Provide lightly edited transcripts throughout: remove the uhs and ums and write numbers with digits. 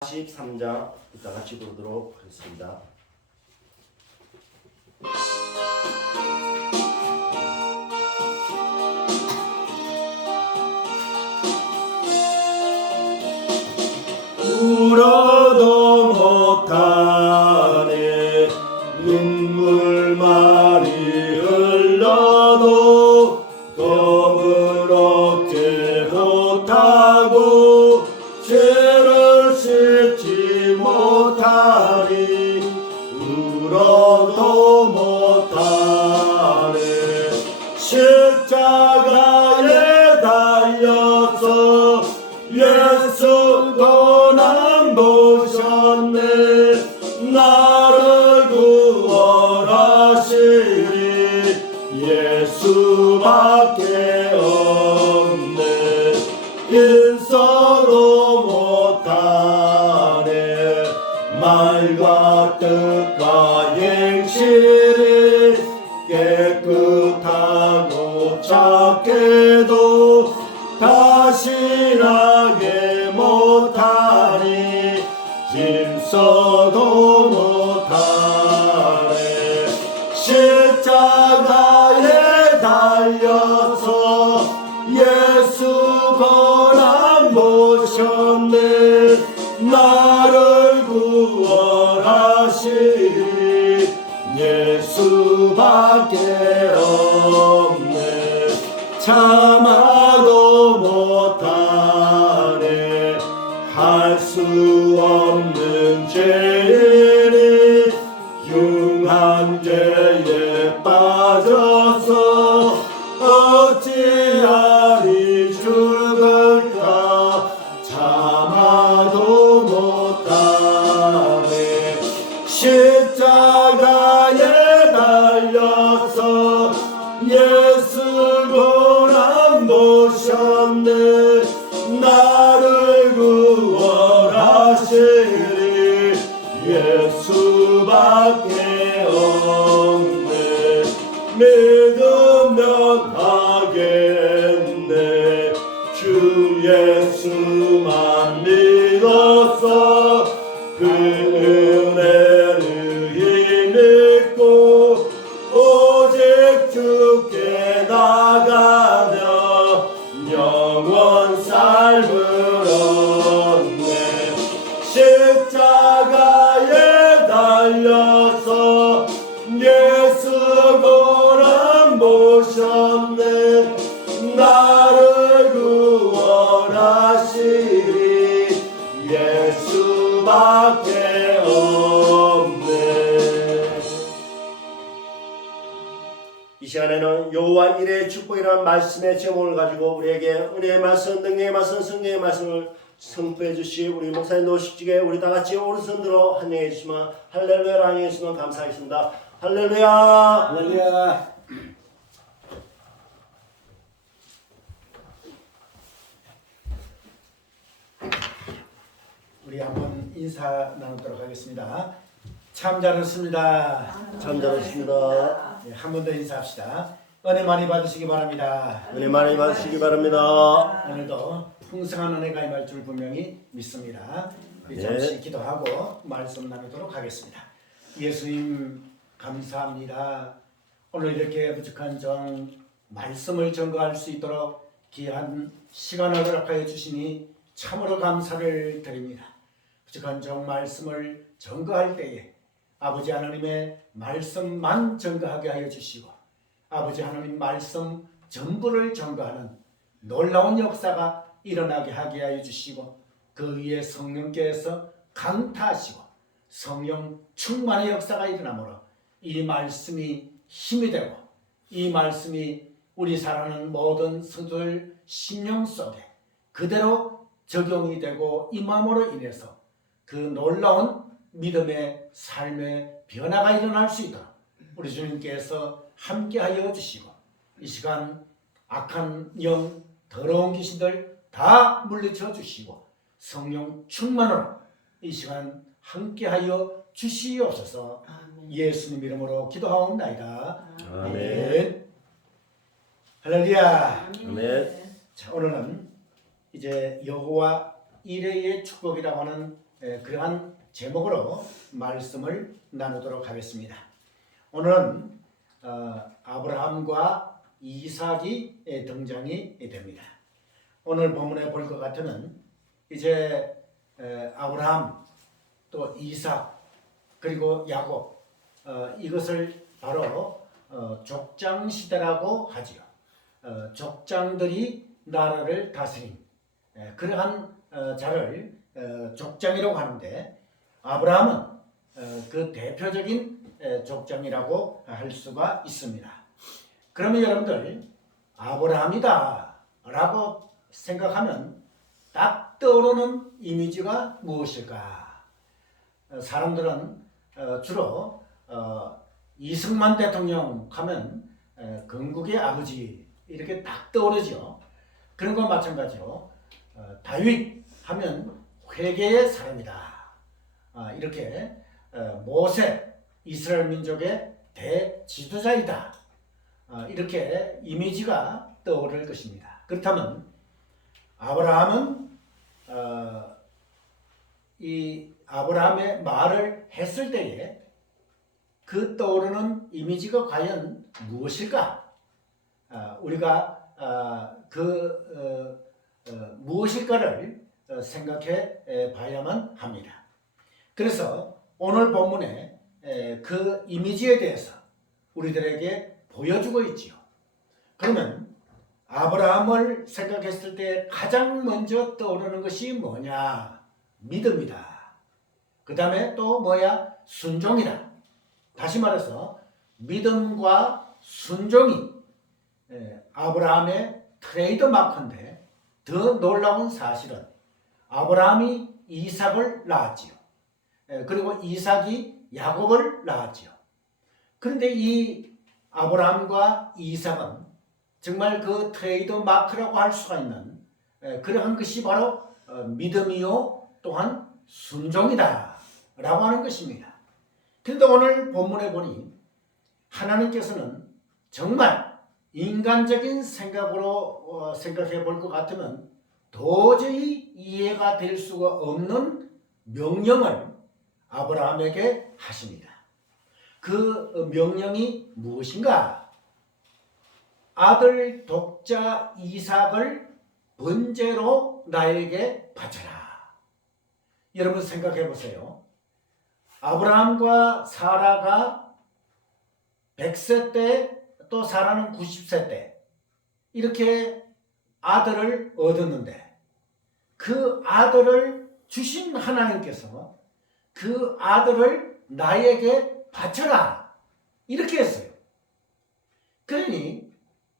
43장 이따 같이 보도록 하겠습니다. 울어도 못하네 눈물만이 흘러도 더부럽게 못하고 죄를 씻지 못하니 울어도 못하네 십자가에 달려서 예수 고난 보셨네 나를 구원하시리 예수밖에 없네 인서도 못하네 말과 뜻과 행실이 깨끗하고 착해도 다신하게 못하니 힘써도 못하네 십자가에 달려서 예수 고난 보셨네 나를 구원하시리 예수밖에 없네 참아도 못하네 할 수 없는 죄인이 흉한 죄에 빠져서 어찌하리 죽을까 참아도 못하네 십자가에 달려서 예수 고난 보셨네 나를 구원하시리 예수밖에 없네 믿으면 하겠네 주 예수만 믿어서 그 은혜를 힘입고 오직 주께 나가며 영원 삶을 얻네 십자가에 달려서 예수 고난 보셨네 나를 구원하시리 예수밖에 없네. 이 시간에는 여호와 일의 축복이라는 말씀의 제목을 가지고 우리에게 은혜의 말씀, 능력의 말씀, 성령의 말씀을 선포해 주시 우리 목사님 노식직에 우리 다 같이 오른손 들어 환영해 주시면 할렐루야를 환영해 주시면 감사하겠습니다. 할렐루야. 할렐루야. 우리 한번 인사 나누도록 하겠습니다. 참 잘했습니다. 참 잘하십니다. 네, 한 번 더 인사합시다. 은혜 많이 받으시기 바랍니다. 은혜 많이 받으시기 바랍니다. 오늘도 풍성한 은혜가 임할 줄 분명히 믿습니다. 우리 잠시 기도하고 말씀 나누도록 하겠습니다. 예수님 감사합니다. 오늘 이렇게 부족한 정 말씀을 전거할 수 있도록 귀한 시간을 허락하여 주시니 참으로 감사를 드립니다. 부족한 정 말씀을 전거할 때에 아버지 하나님의 말씀만 전거하게 하여 주시고 아버지 하나님 말씀 전부를 전거하는 놀라운 역사가 일어나게 하게 하여 주시고 그 위에 성령께서 강타하시고 성령 충만의 역사가 일어나므로 이 말씀이 힘이 되고 이 말씀이 우리 살아가는 모든 성도들 심령 속에 그대로 적용이 되고 임함으로 인해서 그 놀라운 믿음의 삶의 변화가 일어날 수 있도록 우리 주님께서 함께하여 주시고 이 시간 악한 영 더러운 귀신들 다 물리쳐 주시고 성령 충만으로 이 시간 함께하여 주시옵소서. 예수님 이름으로 기도하옵나이다. 아멘. 할렐루야. 아멘. 자, 오늘은 이제 여호와 이레의 축복이라고 하는 그러한 제목으로 말씀을 나누도록 하겠습니다. 오늘은 아브라함과 이삭이 등장이 됩니다. 오늘 본문에 볼 것 같으면 이제 아브라함 또 이삭 그리고 야곱 이것을 바로 족장 시대라고 하지요. 족장들이 나라를 다스린 그러한 자를 족장이라고 하는데 아브라함은 그 대표적인 족장이라고 할 수가 있습니다. 그러면 여러분들 아브라함이다 라고 생각하면 딱 떠오르는 이미지가 무엇일까? 사람들은 주로 이승만 대통령 하면 건국의 아버지 이렇게 딱 떠오르죠. 그런 것 마찬가지로 다윗 하면 회개의 사람이다. 이렇게 모세 이스라엘 민족의 대지도자이다. 이렇게 이미지가 떠오를 것입니다. 그렇다면 아브라함은 이 아브라함의 말을 했을 때에 그 떠오르는 이미지가 과연 무엇일까? 우리가 무엇일까를 생각해 봐야만 합니다. 그래서 오늘 본문에 그 이미지에 대해서 우리들에게 보여주고 있지요. 그러면 아브라함을 생각했을 때 가장 먼저 떠오르는 것이 뭐냐? 믿음이다. 그 다음에 또 뭐야? 순종이다. 다시 말해서 믿음과 순종이 아브라함의 트레이드 마크인데 더 놀라운 사실은 아브라함이 이삭을 낳았지요. 그리고 이삭이 야곱을 낳았지요. 그런데 이 아브라함과 이삭은 정말 그 트레이드 마크라고 할 수가 있는 그러한 것이 바로 믿음이요 또한 순종이다 라고 하는 것입니다. 그런데 오늘 본문에 보니 하나님께서는 정말 인간적인 생각으로 생각해 볼 것 같으면 도저히 이해가 될 수가 없는 명령을 아브라함에게 하십니다. 그 명령이 무엇인가? 아들 독자 이삭을 번제로 나에게 바쳐라. 여러분 생각해 보세요. 아브라함과 사라가 100세 때 또 사라는 90세 때 이렇게 아들을 얻었는데 그 아들을 주신 하나님께서 그 아들을 나에게 바쳐라 이렇게 했어요. 그러니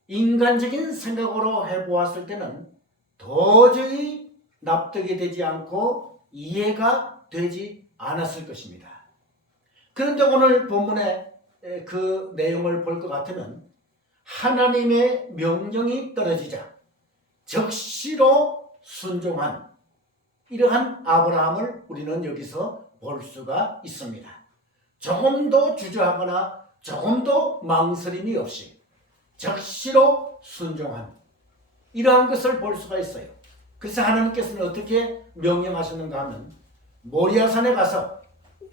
인간적인 생각으로 해보았을 때는 도저히 납득이 되지 않고 이해가 되지 않았을 것입니다. 그런데 오늘 본문에 그 내용을 볼 것 같으면 하나님의 명령이 떨어지자 적시로 순종한 이러한 아브라함을 우리는 여기서 볼 수가 있습니다. 조금도 주저하거나 조금도 망설임이 없이 적시로 순종한 이러한 것을 볼 수가 있어요. 그래서 하나님께서는 어떻게 명령하셨는가 하면 모리아산에 가서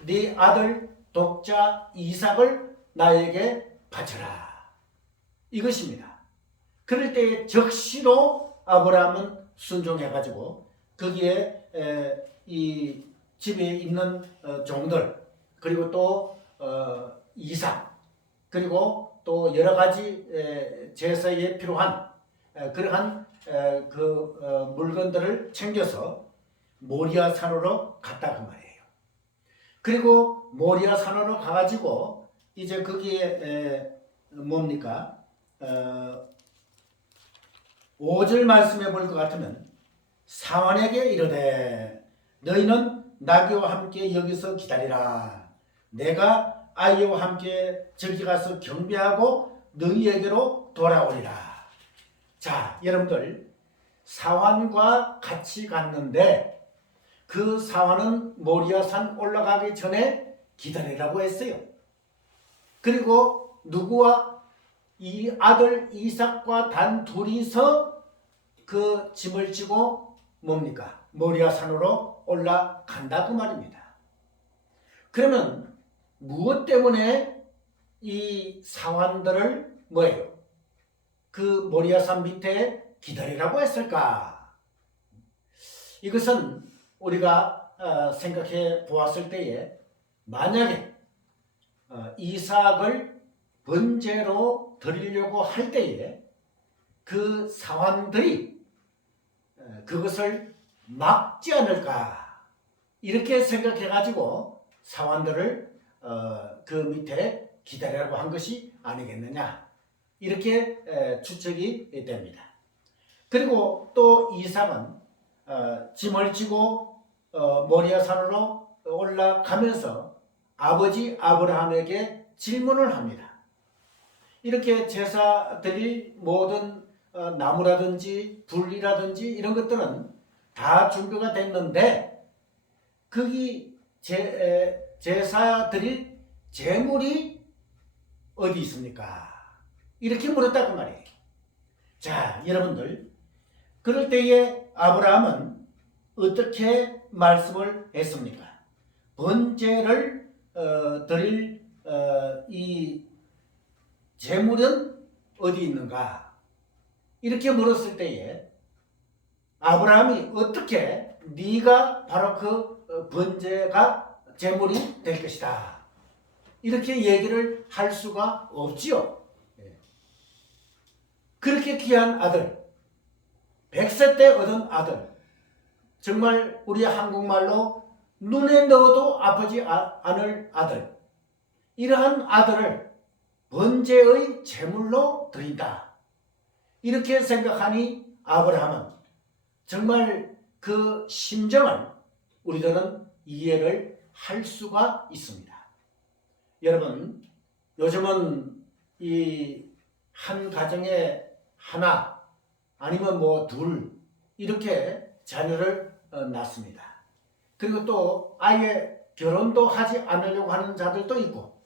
네 아들 독자 이삭을 나에게 바쳐라 이것입니다. 그럴 때 적시로 아브라함은 순종해가지고 거기에 이 집에 있는 종들 그리고 또 이삭 그리고 또 여러 가지 제사에 필요한 그러한 그 물건들을 챙겨서 모리아 산으로 갔다 그 말이에요. 그리고 모리아 산으로 가가지고 이제 거기에 뭡니까? 5절 말씀해 볼 것 같으면 사환에게 이르되 너희는 나귀와 함께 여기서 기다리라. 내가 아이와 함께 저기 가서 경배하고 너희에게로 돌아오리라. 자, 여러분들 사환과 같이 갔는데 그 사환은 모리아산 올라가기 전에 기다리라고 했어요. 그리고 누구와 이 아들 이삭과 단 둘이서 그 짐을 지고 뭡니까? 모리아산으로 올라간다 그 말입니다. 그러면 무엇 때문에 이 사환들을 뭐예요? 그 모리아산 밑에 기다리라고 했을까? 이것은 우리가 생각해 보았을 때에 만약에 이삭을 번제로 드리려고 할 때에 그 사환들이 그것을 막지 않을까 이렇게 생각해 가지고 사환들을 그 밑에 기다리라고 한 것이 아니겠느냐 이렇게 추측이 됩니다. 그리고 또 이삭은 짐을 지고 모리아산으로 올라가면서 아버지 아브라함에게 질문을 합니다. 이렇게 제사 드릴 모든 나무라든지 불이라든지 이런 것들은 다 준비가 됐는데 거기 제사 드릴 제물이 어디 있습니까? 이렇게 물었다고 말이에요. 자, 여러분들 그럴 때에 아브라함은 어떻게 말씀을 했습니까? 번제를 드릴 이 제물은 어디 있는가? 이렇게 물었을 때에 아브라함이 어떻게 네가 바로 그 번제가 제물이 될 것이다. 이렇게 얘기를 할 수가 없지요. 그렇게 귀한 아들, 100세 때 얻은 아들, 정말 우리 한국말로 눈에 넣어도 아프지 않을 아들, 이러한 아들을 번제의 제물로 드린다. 이렇게 생각하니 아브라함은 정말 그 심정을 우리들은 이해를 할 수가 있습니다. 여러분, 요즘은 이 한 가정에 하나 아니면 뭐 둘 이렇게 자녀를 낳습니다. 그리고 또 아예 결혼도 하지 않으려고 하는 자들도 있고,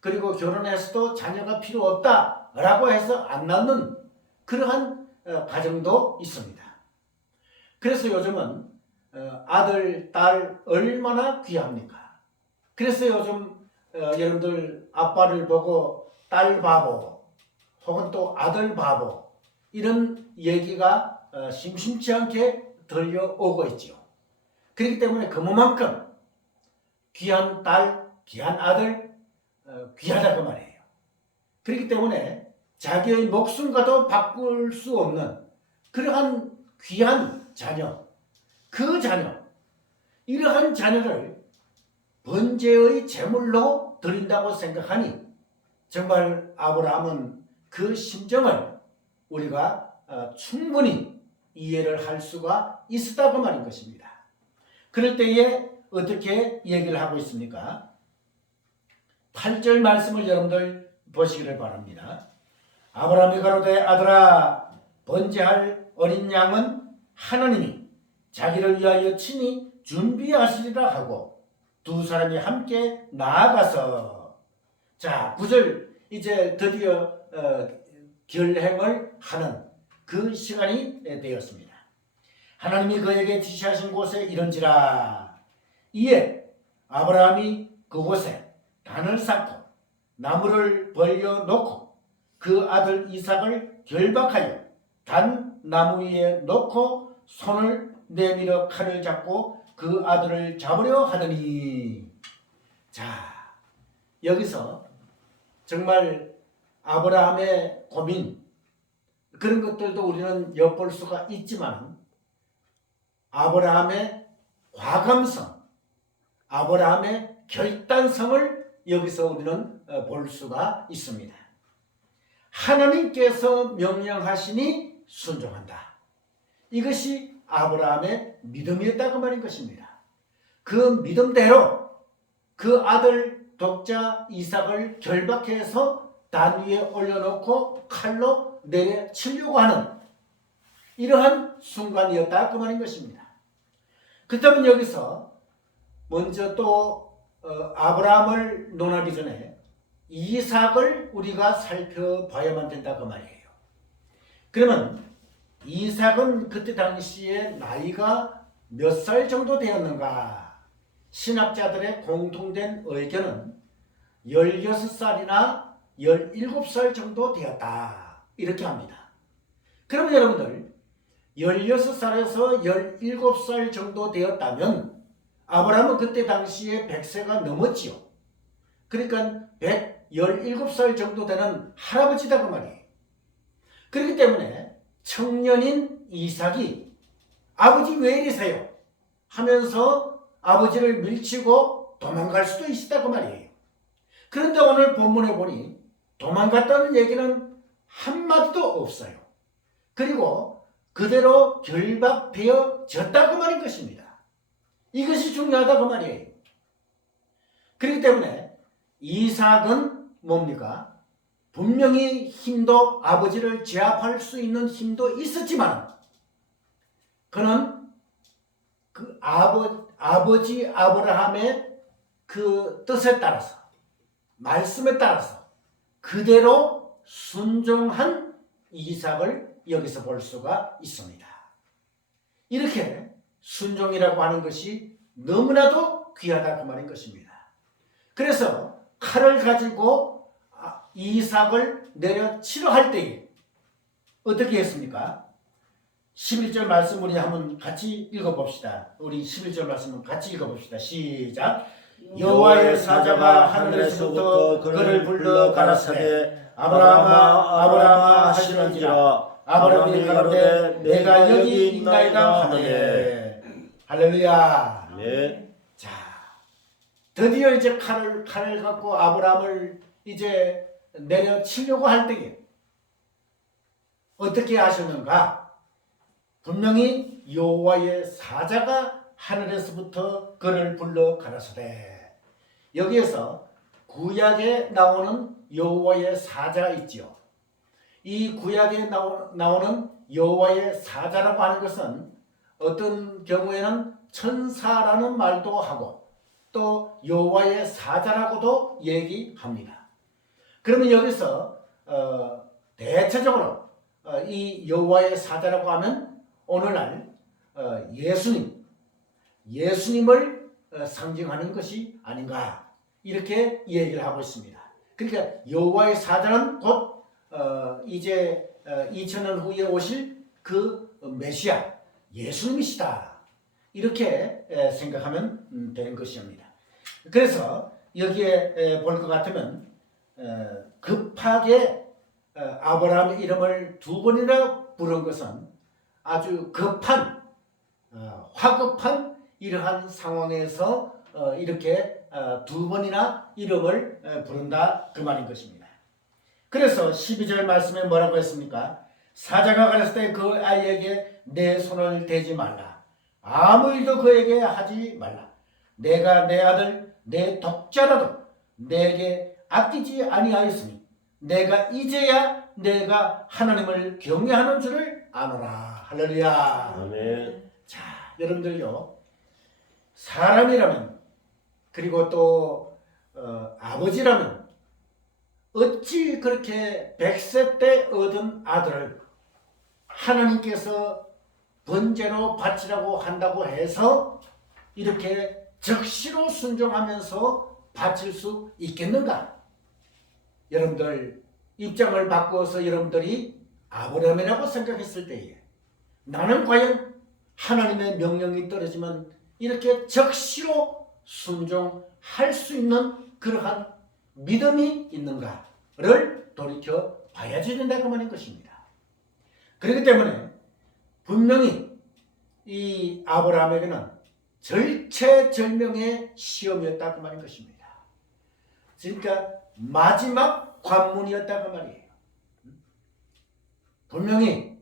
그리고 결혼해서도 자녀가 필요 없다라고 해서 안 낳는 그러한 가정도 있습니다. 그래서 요즘은 아들, 딸 얼마나 귀합니까? 그래서 요즘 여러분들 아빠를 보고 딸 바보 혹은 또 아들 바보 이런 얘기가 심심치 않게 들려오고 있죠. 그렇기 때문에 그만큼 귀한 딸, 귀한 아들 귀하다 그 말이에요. 그렇기 때문에 자기의 목숨과도 바꿀 수 없는 그러한 귀한 자녀, 그 자녀, 이러한 자녀를 번제의 제물로 드린다고 생각하니 정말 아브라함은 그 심정을 우리가 충분히 이해를 할 수가 있었다고 말인 것입니다. 그럴 때에 어떻게 얘기를 하고 있습니까? 8절 말씀을 여러분들 보시기를 바랍니다. 아브라함이 가로되 아들아 번제할 어린 양은 하나님이 자기를 위하여 친히 준비하시리라 하고 두 사람이 함께 나아가서 자 9절 이제 드디어 결행을 하는 그 시간이 되었습니다. 하나님이 그에게 지시하신 곳에 이른지라 이에 아브라함이 그곳에 단을 쌓고 나무를 벌려 놓고 그 아들 이삭을 결박하여 단 나무 위에 놓고 손을 내밀어 칼을 잡고 그 아들을 잡으려 하더니 자 여기서 정말 아브라함의 고민 그런 것들도 우리는 엿볼 수가 있지만 아브라함의 과감성, 아브라함의 결단성을 여기서 우리는 볼 수가 있습니다. 하나님께서 명령하시니 순종한다. 이것이 아브라함의 믿음이었다고 말인 것입니다. 그 믿음대로 그 아들 독자 이삭을 결박해서 단 위에 올려놓고 칼로 내려치려고 하는 이러한 순간이었다 그 말인 것입니다. 그렇다면 여기서 먼저 또 아브라함을 논하기 전에 이삭을 우리가 살펴봐야만 된다 그 말이에요. 그러면 이삭은 그때 당시에 나이가 몇 살 정도 되었는가? 신학자들의 공통된 의견은 16살이나 17살 정도 되었다. 이렇게 합니다. 그러면 여러분들 16살에서 17살 정도 되었다면 아브라함은 그때 당시에 100세가 넘었지요. 그러니까 117살 정도 되는 할아버지다 그 말이에요. 그렇기 때문에 청년인 이삭이 아버지 왜 이러세요? 하면서 아버지를 밀치고 도망갈 수도 있다 그 말이에요. 그런데 오늘 본문에 보니 도망갔다는 얘기는 한마디도 없어요. 그리고 그대로 결박되어졌다 그 말인 것입니다. 이것이 중요하다 그 말이에요. 그렇기 때문에 이삭은 뭡니까? 분명히 힘도 아버지를 제압할 수 있는 힘도 있었지만 그는 그 아버지 아브라함의 그 뜻에 따라서 말씀에 따라서 그대로 순종한 이삭을 여기서 볼 수가 있습니다. 이렇게 순종이라고 하는 것이 너무나도 귀하다 그 말인 것입니다. 그래서 칼을 가지고 이삭을 내려치려 할 때에 어떻게 했습니까? 11절 말씀 우리 한번 같이 읽어봅시다. 우리 11절 말씀 같이 읽어봅시다. 시작. 여호와의 사자가 하늘에서부터 그를 불러 가라사대 아브라함아 아브라함아 하시는지라 아브라함이 가로되 내가 여기 있나이다 하네. 할렐루야. 네. 자, 드디어 이제 칼을 갖고 아브라함을 이제 내려치려고 할 때에 어떻게 하셨는가? 분명히 여호와의 사자가 하늘에서부터 그를 불러 가라사대. 여기에서 구약에 나오는 여호와의 사자가 있지요. 이 구약에 나오는 여호와의 사자라고 하는 것은 어떤 경우에는 천사라는 말도 하고 또 여호와의 사자라고도 얘기합니다. 그러면 여기서 대체적으로 이 여호와의 사자라고 하면 오늘날 예수님을 상징하는 것이 아닌가 이렇게 얘기를 하고 있습니다. 그러니까 여호와의 사자는 곧 이제 2000년 후에 오실 그 메시아 예수님이시다 이렇게 생각하면 되는 것입니다. 그래서 여기에 볼 것 같으면 급하게 아브라함의 이름을 두 번이나 부른 것은 아주 급한 화급한 이러한 상황에서 이렇게 두 번이나 이름을 부른다 그 말인 것입니다. 그래서 12절 말씀에 뭐라고 했습니까? 사자가 가렸을 때 그 아이에게 내 손을 대지 말라. 아무 일도 그에게 하지 말라. 내가 내 아들 내 독자라도 내게 아끼지 아니하였으니 내가 이제야 내가 하나님을 경외하는 줄을 아노라. 할렐루야. 아멘. 자, 여러분들요. 사람이라면 그리고 또 아버지라면 어찌 그렇게 100세 때 얻은 아들을 하나님께서 번제로 바치라고 한다고 해서 이렇게 적시로 순종하면서 바칠 수 있겠는가? 여러분들 입장을 바꾸어서 여러분들이 아브라함이라고 생각했을 때에 나는 과연 하나님의 명령이 떨어지면 이렇게 적시로 순종할 수 있는 그러한 믿음이 있는가를 돌이켜 봐야지 된다 그 말인 것입니다. 그렇기 때문에 분명히 이 아브라함에게는 절체절명의 시험이었다 그 말인 것입니다. 그러니까 마지막 관문이었다 그 말이에요. 분명히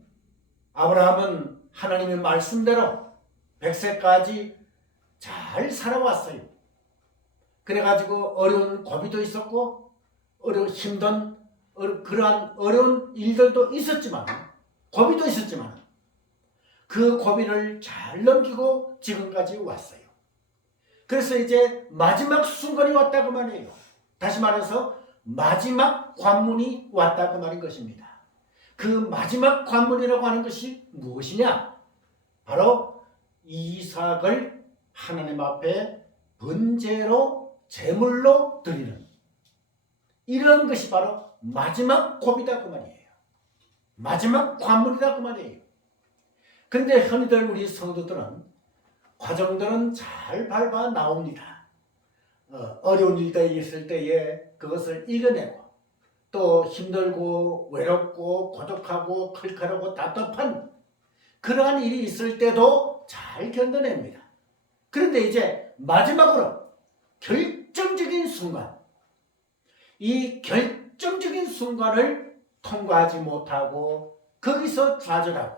아브라함은 하나님의 말씀대로 100세까지 잘 살아왔어요. 그래가지고 어려운 고비도 있었고 힘든 그러한 어려운 일들도 있었지만 고비도 있었지만 그 고비를 잘 넘기고 지금까지 왔어요. 그래서 이제 마지막 순간이 왔다 그 말이에요. 다시 말해서 마지막 관문이 왔다 그 말인 것입니다. 그 마지막 관문이라고 하는 것이 무엇이냐? 바로 이삭을 하나님 앞에 번제로 제물로 드리는 이런 것이 바로 마지막 고비다 그 말이에요. 마지막 관문이다 그 말이에요. 그런데 흔히들 우리 성도들은 과정들은 잘 밟아 나옵니다. 어려운 일들이 있을 때에 그것을 이겨내고 또 힘들고 외롭고 고독하고 칼칼하고 답답한 그러한 일이 있을 때도 잘 견뎌냅니다. 그런데 이제 마지막으로 결정적인 순간, 이 결정적인 순간을 통과하지 못하고 거기서 좌절하고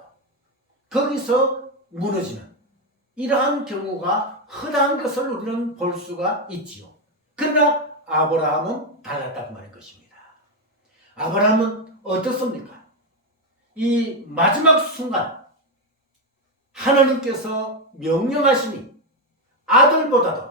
거기서 무너지는 이러한 경우가 흔한 것을 우리는 볼 수가 있지요. 그러나 아브라함은 달랐다고 말할 것입니다. 아브라함은 어떻습니까? 이 마지막 순간 하나님께서 명령하시니 아들보다도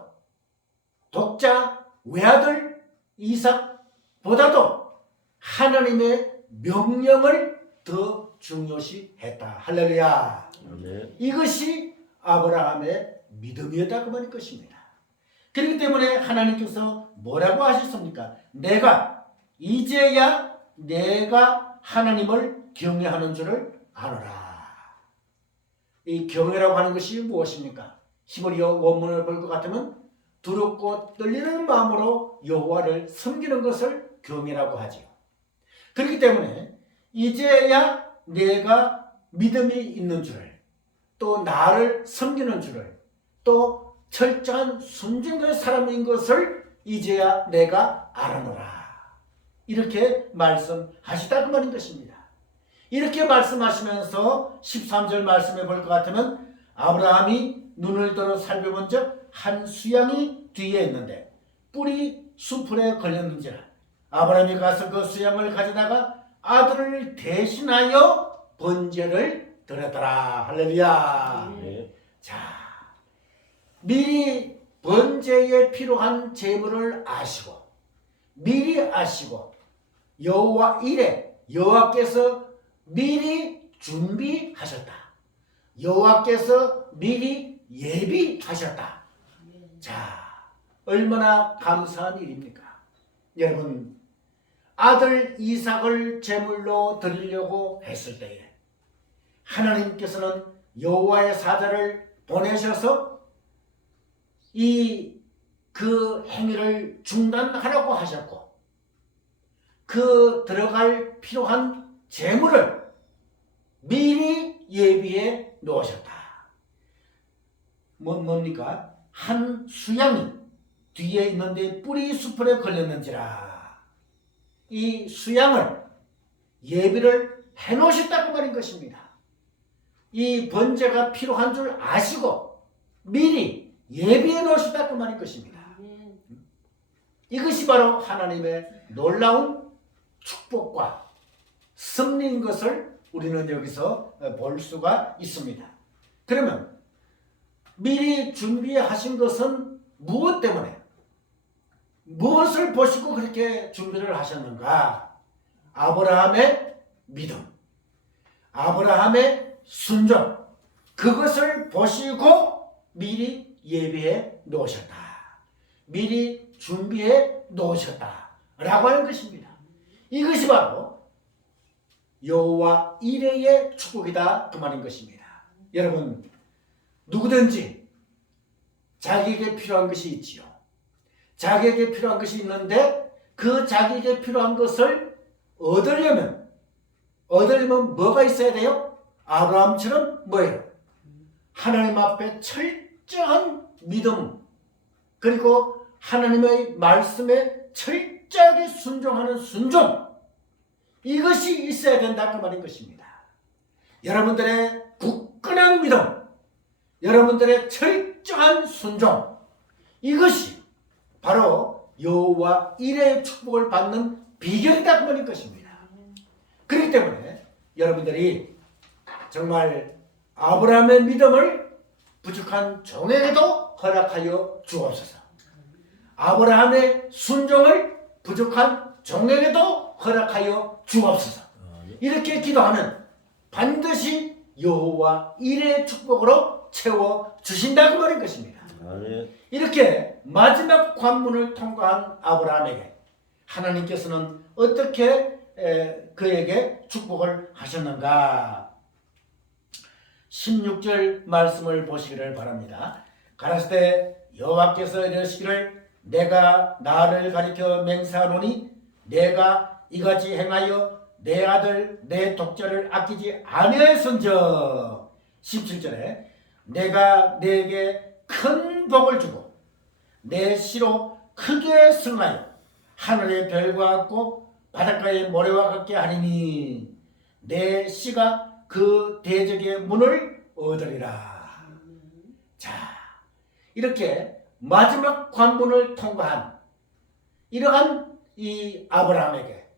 독자 외아들 이삭보다도 하나님의 명령을 더 중요시했다. 할렐루야. 아멘. 이것이 아브라함의 믿음이었다 그 말일 것입니다. 그렇기 때문에 하나님께서 뭐라고 하셨습니까? 이제야 내가 하나님을 경외하는 줄을 아노라. 이 경외라고 하는 것이 무엇입니까? 히브리어 원문을 볼 것 같으면 두렵고 떨리는 마음으로 여호와를 섬기는 것을 경외라고 하지요. 그렇기 때문에 이제야 내가 믿음이 있는 줄을, 또 나를 섬기는 줄을, 또 철저한 순종의 사람인 것을 이제야 내가 알아노라. 이렇게 말씀하시다 그 말인 것입니다. 이렇게 말씀하시면서 13절 말씀해 볼 것 같으면 아브라함이 눈을 들어 살펴본 적 한 수양이 뒤에 있는데 뿔이 수풀에 걸렸는지라 아브라함이 가서 그 수양을 가져다가 아들을 대신하여 번제를 드렸더라. 할렐루야. 네. 자, 미리 번제에 필요한 제물을 아시고 미리 아시고 여호와 이레 여호와께서 미리 준비하셨다. 여호와께서 미리 예비하셨다. 자, 얼마나 감사한 일입니까? 여러분, 아들 이삭을 제물로 드리려고 했을 때에 하나님께서는 여호와의 사자를 보내셔서 그 행위를 중단하라고 하셨고 그 들어갈 필요한 제물을 미리 예비해 놓으셨다. 뭡니까? 한 수양이 뒤에 있는데 뿔이 수풀에 걸렸는지라. 이 수양을 예비를 해 놓으셨다고 말인 것입니다. 이 번제가 필요한 줄 아시고 미리 예비해 놓으셨다고 말인 것입니다. 이것이 바로 하나님의 놀라운 축복과 승리인 것을 우리는 여기서 볼 수가 있습니다. 그러면 미리 준비하신 것은 무엇 때문에? 무엇을 보시고 그렇게 준비를 하셨는가? 아브라함의 믿음, 아브라함의 순종, 그것을 보시고 미리 예비해 놓으셨다. 미리 준비해 놓으셨다. 라고 하는 것입니다. 이것이 바로 여호와 이레의 축복이다 그 말인 것입니다. 여러분, 누구든지 자기에게 필요한 것이 있지요. 자기에게 필요한 것이 있는데 그 자기에게 필요한 것을 얻으려면 뭐가 있어야 돼요? 아브라함처럼 뭐예요? 하나님 앞에 철저한 믿음, 그리고 하나님의 말씀에 철저하게 순종하는 순종, 이것이 있어야 된다 그 말인 것입니다. 여러분들의 굳건한 믿음, 여러분들의 철저한 순종, 이것이 바로 여호와 이레의 축복을 받는 비결이다 그 말인 것입니다. 그렇기 때문에 여러분들이 정말 아브라함의 믿음을 부족한 종에게도 허락하여 주옵소서. 아브라함의 순종을 부족한 종에게도 허락하여 주옵소서. 이렇게 기도하면 반드시 여호와 이레의 축복으로 채워 주신다 그 말인 것입니다. 아멘. 이렇게 마지막 관문을 통과한 아브라함에게 하나님께서는 어떻게 그에게 축복을 하셨는가? 16절 말씀을 보시기를 바랍니다. 가라사대 여호와께서 이르시기를 내가 나를 가리켜 맹세하노니 내가 이같이 행하여 내 아들 내 독자를 아끼지 아니하였은즉 17절에 내가 네게 큰 복을 주고 내 씨로 크게 승하여 하늘의 별과 같고 바닷가의 모래와 같게 하리니 내 씨가 그 대적의 문을 얻으리라. 자, 이렇게 마지막 관문을 통과한 이러한 이 아브라함에게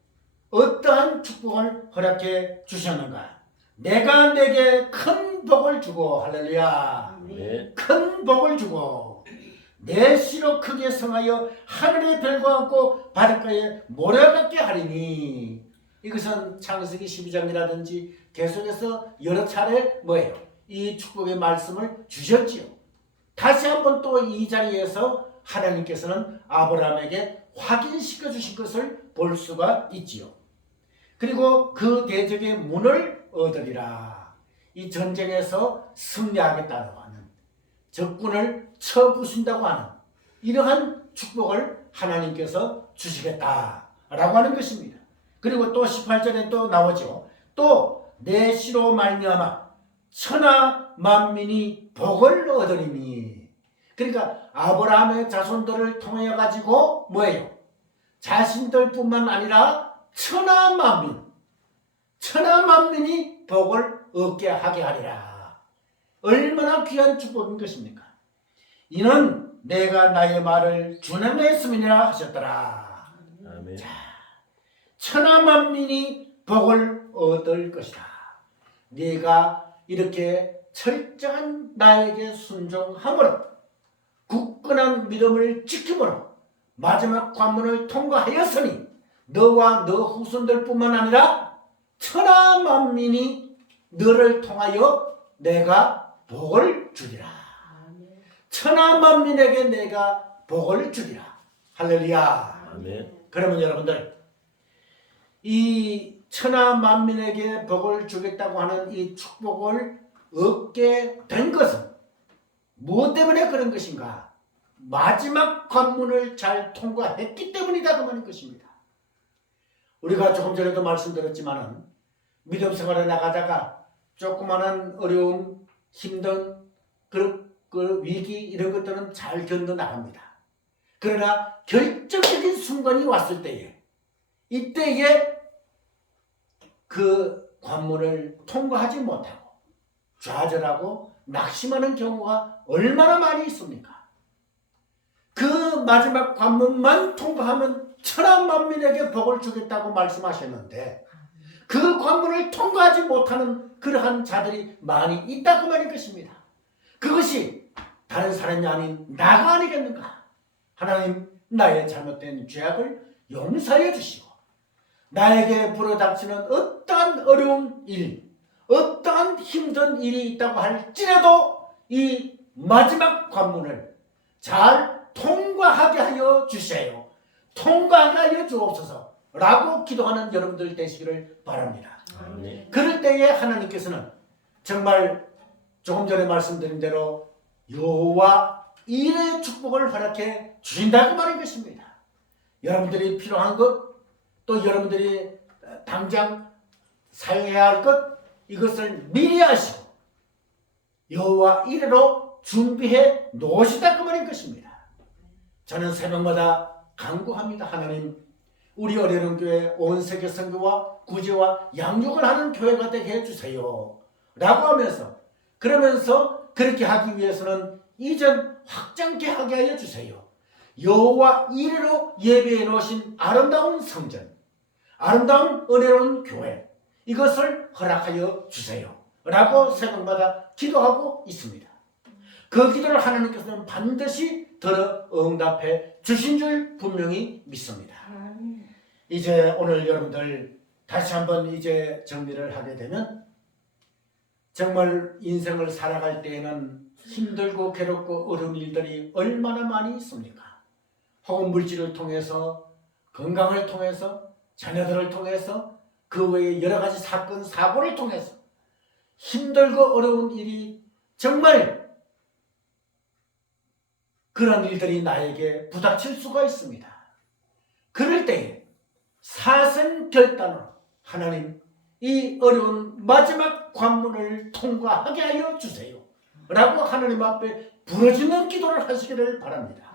어떠한 축복을 허락해 주셨는가? 내가 내게 큰 복을 주고 할렐루야. 네. 큰 복을 주고 내 씨로 크게 성하여 하늘의 별과 같고 바닷가에 모래와 같게 하리니 이것은 창세기 12장이라든지 계속해서 여러 차례 뭐예요? 이 축복의 말씀을 주셨지요. 다시 한번 또 이 자리에서 하나님께서는 아브라함에게 확인시켜 주신 것을 볼 수가 있지요. 그리고 그 대적의 문을 얻으리라. 이 전쟁에서 승리하겠다고 하는 적군을 쳐부순다고 하는 이러한 축복을 하나님께서 주시겠다라고 하는 것입니다. 그리고 또 18절에 또 나오죠. 또 내 씨로 말미암아 천하 만민이 복을 얻으리니. 그러니까 아브라함의 자손들을 통해 가지고 뭐예요? 자신들뿐만 아니라 천하 만민이 복을 얻게 하게 하리라. 얼마나 귀한 축복인 것입니까? 이는 내가 나의 말을 준행했음이니라 하셨더라. 아멘. 천하 만민이 복을 얻을 것이다. 네가 이렇게 철저한 나에게 순종함으로 굳건한 믿음을 지킴으로 마지막 관문을 통과하였으니 너와 너 후손들뿐만 아니라 천하 만민이 너를 통하여 내가 복을 주리라. 천하 만민에게 내가 복을 주리라. 할렐루야. 아멘. 그러면 여러분들 이 천하 만민에게 복을 주겠다고 하는 이 축복을 얻게 된 것은 무엇 때문에 그런 것인가? 마지막 관문을 잘 통과했기 때문이다 그 말인 것입니다. 우리가 조금 전에도 말씀드렸지만은 믿음 생활에 나가다가 조그마한 어려움, 힘든 그 위기 이런 것들은 잘 견뎌 나갑니다. 그러나 결정적인 순간이 왔을 때에 이때에 그 관문을 통과하지 못하고 좌절하고 낙심하는 경우가 얼마나 많이 있습니까? 그 마지막 관문만 통과하면 천하 만민에게 복을 주겠다고 말씀하셨는데 그 관문을 통과하지 못하는 그러한 자들이 많이 있다 그 말인 것입니다. 그것이 다른 사람이 아닌 나가 아니겠는가? 하나님 나의 잘못된 죄악을 용서해 주시고 나에게 불어닥치는 어떠한 어려운 일, 어떠한 힘든 일이 있다고 할지라도 이 마지막 관문을 잘 통과하게 하여 주세요. 통과하게 하여 주옵소서 라고 기도하는 여러분들 되시기를 바랍니다. 아멘. 그럴 때에 하나님께서는 정말 조금 전에 말씀드린 대로 여호와 일의 축복을 허락해 주신다고 말인 것입니다. 여러분들이 필요한 것, 또 여러분들이 당장 사용해야 할 것, 이것을 미리 하시고 여호와 이래로 준비해 놓으시다 그 말인 것입니다. 저는 새벽마다 간구합니다. 하나님, 우리 어려운 교회 온 세계 선교와 구제와 양육을 하는 교회가 되게 해주세요 라고 하면서, 그러면서 그렇게 하기 위해서는 이전 확장케 하게 하여 주세요. 여호와 이래로 예배해 놓으신 아름다운 성전, 아름다운 은혜로운 교회, 이것을 허락하여 주세요 라고 새벽마다 기도하고 있습니다. 그 기도를 하나님께서는 반드시 들어 응답해 주신 줄 분명히 믿습니다. 이제 오늘 여러분들 다시 한번 이제 정리를 하게 되면, 정말 인생을 살아갈 때에는 힘들고 괴롭고 어려운 일들이 얼마나 많이 있습니까? 혹은 물질을 통해서, 건강을 통해서, 자녀들을 통해서, 그 외에 여러 가지 사건, 사고를 통해서 힘들고 어려운 일이 정말 그런 일들이 나에게 부닥칠 수가 있습니다. 그럴 때에 사생결단으로 하나님 이 어려운 마지막 관문을 통과하게 하여 주세요 라고 하나님 앞에 부르짖는 기도를 하시기를 바랍니다.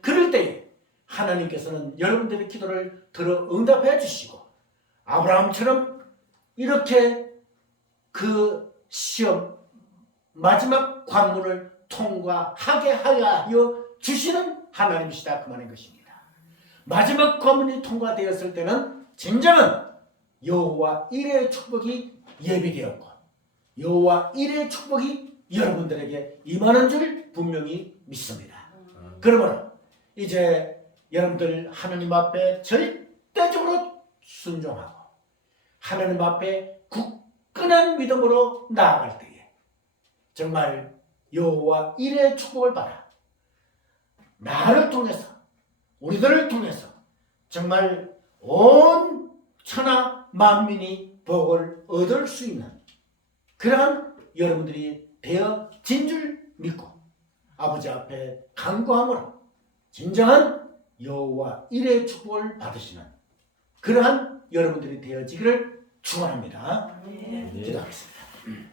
그럴 때에 하나님께서는 여러분들의 기도를 들어 응답해 주시고 아브라함처럼 이렇게 그 시험 마지막 관문을 통과하게 하여 주시는 하나님이시다 그 말인 것입니다. 마지막 관문이 통과되었을 때는 진정한 여호와 일의 축복이 예비되었고 여호와 일의 축복이 여러분들에게 임하는 줄 분명히 믿습니다. 그러므로 이제 여러분들 하나님 앞에 절대적으로 순종하고 하나님 앞에 굳건한 믿음으로 나아갈 때에 정말 여호와 일의 축복을 받아 나를 통해서 우리들을 통해서 정말 온 천하 만민이 복을 얻을 수 있는 그러한 여러분들이 되어진 줄 믿고 아버지 앞에 간구함으로 진정한 여호와 일의 축복을 받으시는 그러한 여러분들이 되어지기를 축원합니다. 기도하겠습니다.